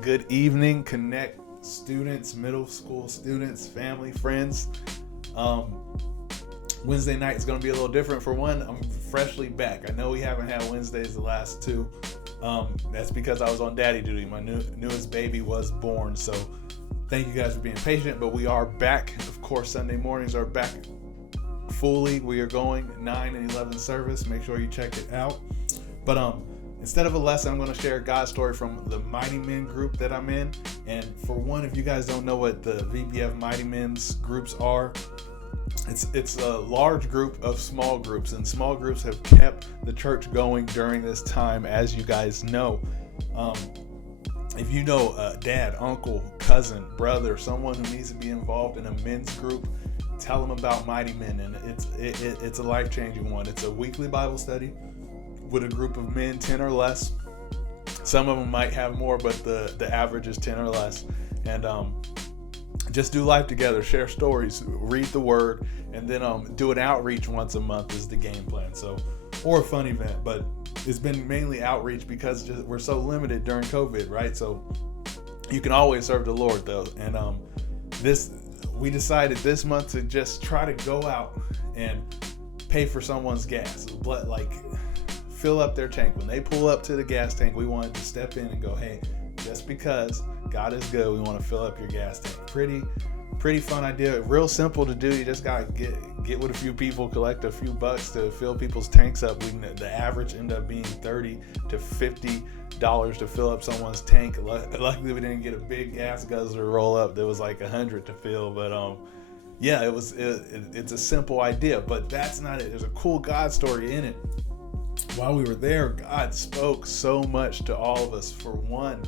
good evening, Connect students, middle school students, family, friends. Wednesday night is going to be a little different. For one, I'm freshly back. I know we haven't had Wednesdays the last two. That's because I was on daddy duty. My newest baby was born. So thank you guys for being patient, but we are back. Of course, Sunday mornings are back fully. We are going 9 and 11 service. Make sure you check it out. But instead of a lesson, I'm going to share a God story from the Mighty Men group that I'm in. And for one, if you guys don't know what the VBF Mighty Men's groups are, it's a large group of small groups, and small groups have kept the church going during this time, as you guys know. If you know dad, uncle, cousin, brother, someone who needs to be involved in a men's group, tell them about Mighty Men, and it's a life-changing one. It's a weekly Bible study with a group of men, 10 or less. Some of them might have more, but the average is 10 or less. And just do life together, share stories, read the word, and then do an outreach once a month is the game plan. So, or a fun event, but it's been mainly outreach because we're so limited during COVID, right? So you can always serve the Lord though. And we decided this month to just try to go out and pay for someone's gas, like fill up their tank. When they pull up to the gas tank, we wanted to step in and go, hey, just because God is good, we want to fill up your gas tank. Pretty fun idea. Real simple to do. You just gotta get with a few people, collect a few bucks to fill people's tanks up. The average ended up being $30 to $50 to fill up someone's tank. Luckily, we didn't get a big gas guzzler to roll up. There was like 100 to fill, but yeah, it's a simple idea, but that's not it. There's a cool God story in it. While we were there, God spoke so much to all of us. For one,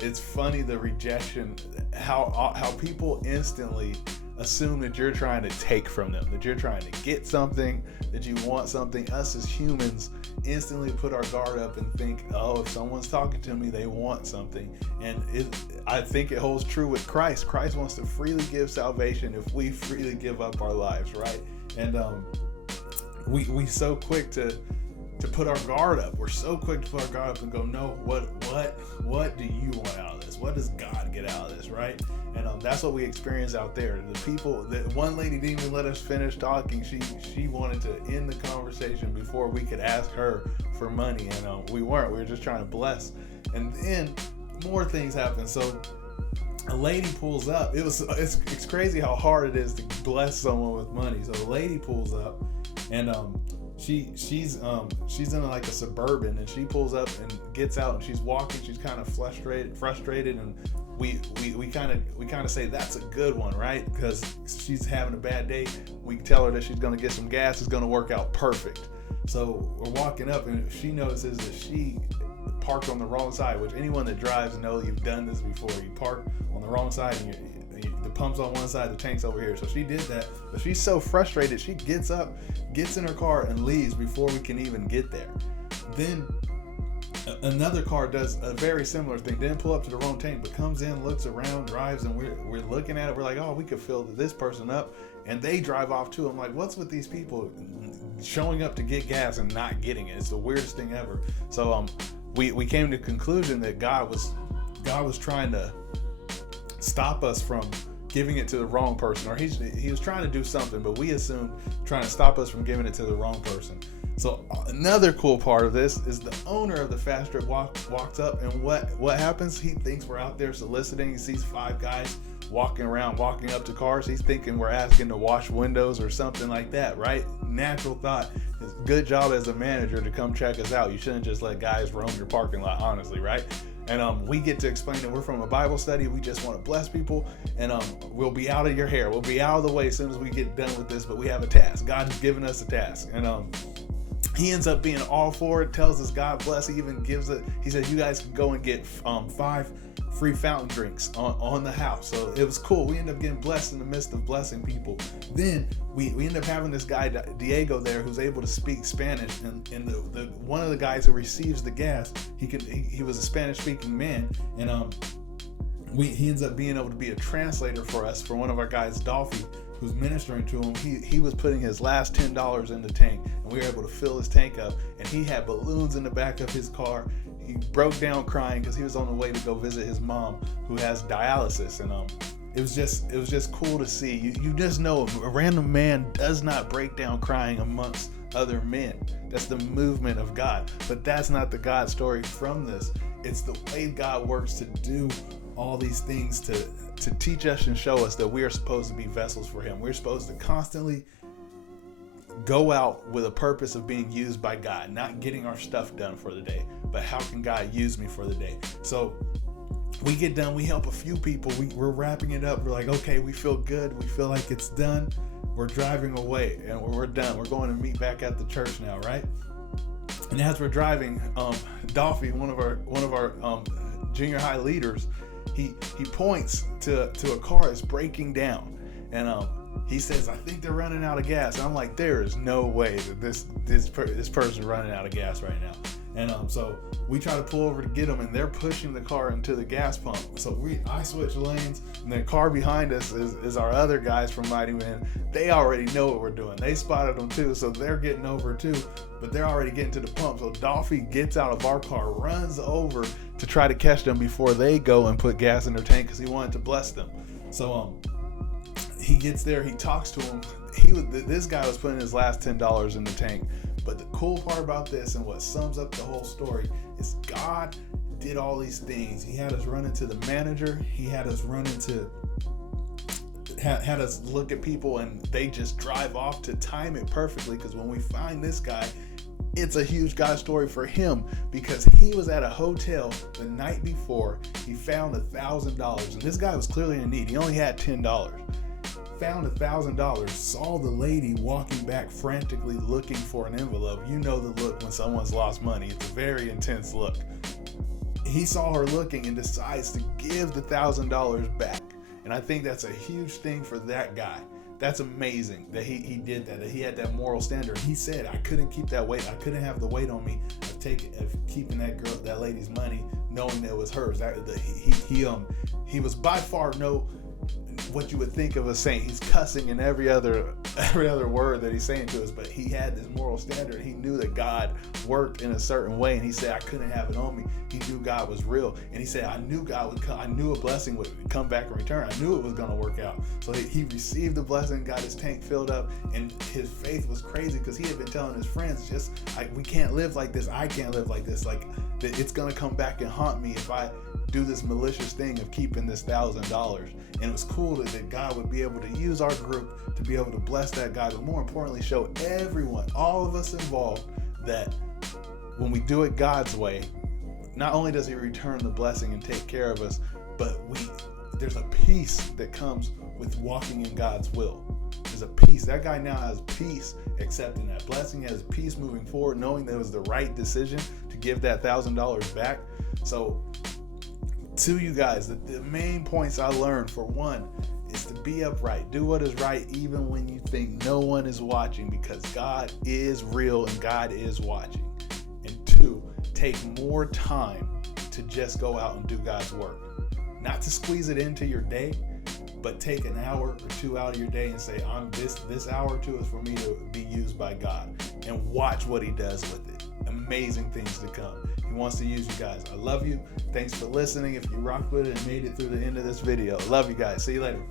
it's funny the rejection, how people instantly assume that you're trying to take from them, that you're trying to get something, that you want something. Us as humans instantly put our guard up and think, oh, if someone's talking to me, they want something. And I think it holds true with Christ. Christ wants to freely give salvation if we freely give up our lives, right? And we so quick to put our guard up. We're so quick to put our guard up and go, no, what do you want out of this? What does God get out of this, right? And that's what we experienced out there. The people, that one lady didn't even let us finish talking. She wanted to end the conversation before we could ask her for money, and we weren't. We were just trying to bless. And then more things happen. So a lady pulls up. It's crazy how hard it is to bless someone with money. So the lady pulls up, and she's in like a Suburban, and she pulls up and gets out, and she's walking. She's kind of frustrated, and we kind of say that's a good one, right? Because she's having a bad day. We tell her that she's going to get some gas. It's going to work out perfect. So we're walking up, and she notices that she parked on the wrong side, which anyone that drives knows you've done this before. You park on the wrong side, and the pump's on one side, the tank's over here. So she did that, but she's so frustrated, she gets up, gets in her car, and leaves before we can even get there. Then another car does a very similar thing, didn't pull up to the wrong tank, but comes in, looks around, drives, and we're looking at it. We're like, oh, we could fill this person up, and they drive off too. I'm like, what's with these people showing up to get gas and not getting it? It's the weirdest thing ever. So we came to the conclusion that God was trying to stop us from giving it to the wrong person, or he was trying to do something, but we assumed trying to stop us from giving it to the wrong person. So another cool part of this is the owner of the Fast Trip walks up, and what happens? He thinks we're out there soliciting. He sees 5 guys walking up to cars. He's thinking we're asking to wash windows or something like that, right? Natural thought. It's a good job as a manager to come check us out. You shouldn't just let guys roam your parking lot, honestly, right? And we get to explain that we're from a Bible study. We just want to bless people, and we'll be out of your hair. We'll be out of the way as soon as we get done with this, but we have a task. God has given us a task. And he ends up being all for it, tells us God bless. He even gives it. He says, you guys can go and get 5 free fountain drinks on the house. So it was cool. We end up getting blessed in the midst of blessing people. Then we end up having this guy Diego there who's able to speak Spanish, and the one of the guys who receives the gas, he was a Spanish speaking man, and he ends up being able to be a translator for us, for one of our guys, Dolphy, who's ministering to him. He was putting his last $10 in the tank, and we were able to fill his tank up, and he had balloons in the back of his car. he broke down crying because he was on the way to go visit his mom who has dialysis, and it was just cool to see. You just know a random man does not break down crying amongst other men. That's the movement of God. But that's not the God story from this. It's the way God works to do all these things to teach us and show us that we are supposed to be vessels for him. We're supposed to constantly go out with a purpose of being used by God, not getting our stuff done for the day, but how can God use me for the day? So we get done, we help a few people, we're wrapping it up, we're like, okay, we feel good, we feel like it's done, we're driving away, and we're done, we're going to meet back at the church now, right? And as we're driving, Dolphy, one of our junior high leaders, he points to a car that's breaking down, and he says, I think they're running out of gas. And I'm like, there is no way that this person's running out of gas right now. And so we try to pull over to get them, and they're pushing the car into the gas pump. So I switch lanes, and the car behind us is our other guys from Mighty Men. They already know what we're doing. They spotted them too, so they're getting over too, but they're already getting to the pump. So Dolphy gets out of our car, runs over to try to catch them before they go and put gas in their tank because he wanted to bless them. So he gets there, he talks to him. This guy was putting his last $10 in the tank. But the cool part about this, and what sums up the whole story, is God did all these things. He had us run into the manager. He had us run into, had us look at people, and they just drive off to time it perfectly. Because when we find this guy, it's a huge God story for him, because he was at a hotel the night before. He found $1,000, and this guy was clearly in need. He only had $10. Found $1,000, saw the lady walking back frantically looking for an envelope. You know the look when someone's lost money. It's a very intense look. He saw her looking and decides to give the $1,000 back. And I think that's a huge thing for that guy. That's amazing that he did that he had that moral standard. He said, I couldn't keep that weight. I couldn't have the weight on me of keeping that lady's money, knowing that it was hers. He was by far what you would think of a saint. He's cussing in every other word that he's saying to us, but he had this moral standard. He knew that God worked in a certain way, and he said, I couldn't have it on me. He knew God was real, and he said, I knew God would come. I knew a blessing would come back in return. I knew it was going to work out. So he received the blessing, got his tank filled up, and his faith was crazy because he had been telling his friends, we can't live like this. I can't live like this. Like, it's going to come back and haunt me if I do this malicious thing of keeping this $1,000. And it was cool that God would be able to use our group to be able to bless that guy, but more importantly, show everyone, all of us involved, that when we do it God's way, not only does he return the blessing and take care of us, but there's a peace that comes with walking in God's will. There's a peace. That guy now has peace accepting that blessing, has peace moving forward, knowing that it was the right decision to give that $1,000 back. So to you guys, the main points I learned, for one, is to be upright. Do what is right even when you think no one is watching, because God is real and God is watching. And two, take more time to just go out and do God's work. Not to squeeze it into your day, but take an hour or two out of your day and say, this hour or two is for me to be used by God, and watch what he does with it. Amazing things to come. He wants to use you guys. I love you. Thanks for listening. If you rocked with it and made it through the end of this video, love you guys. See you later.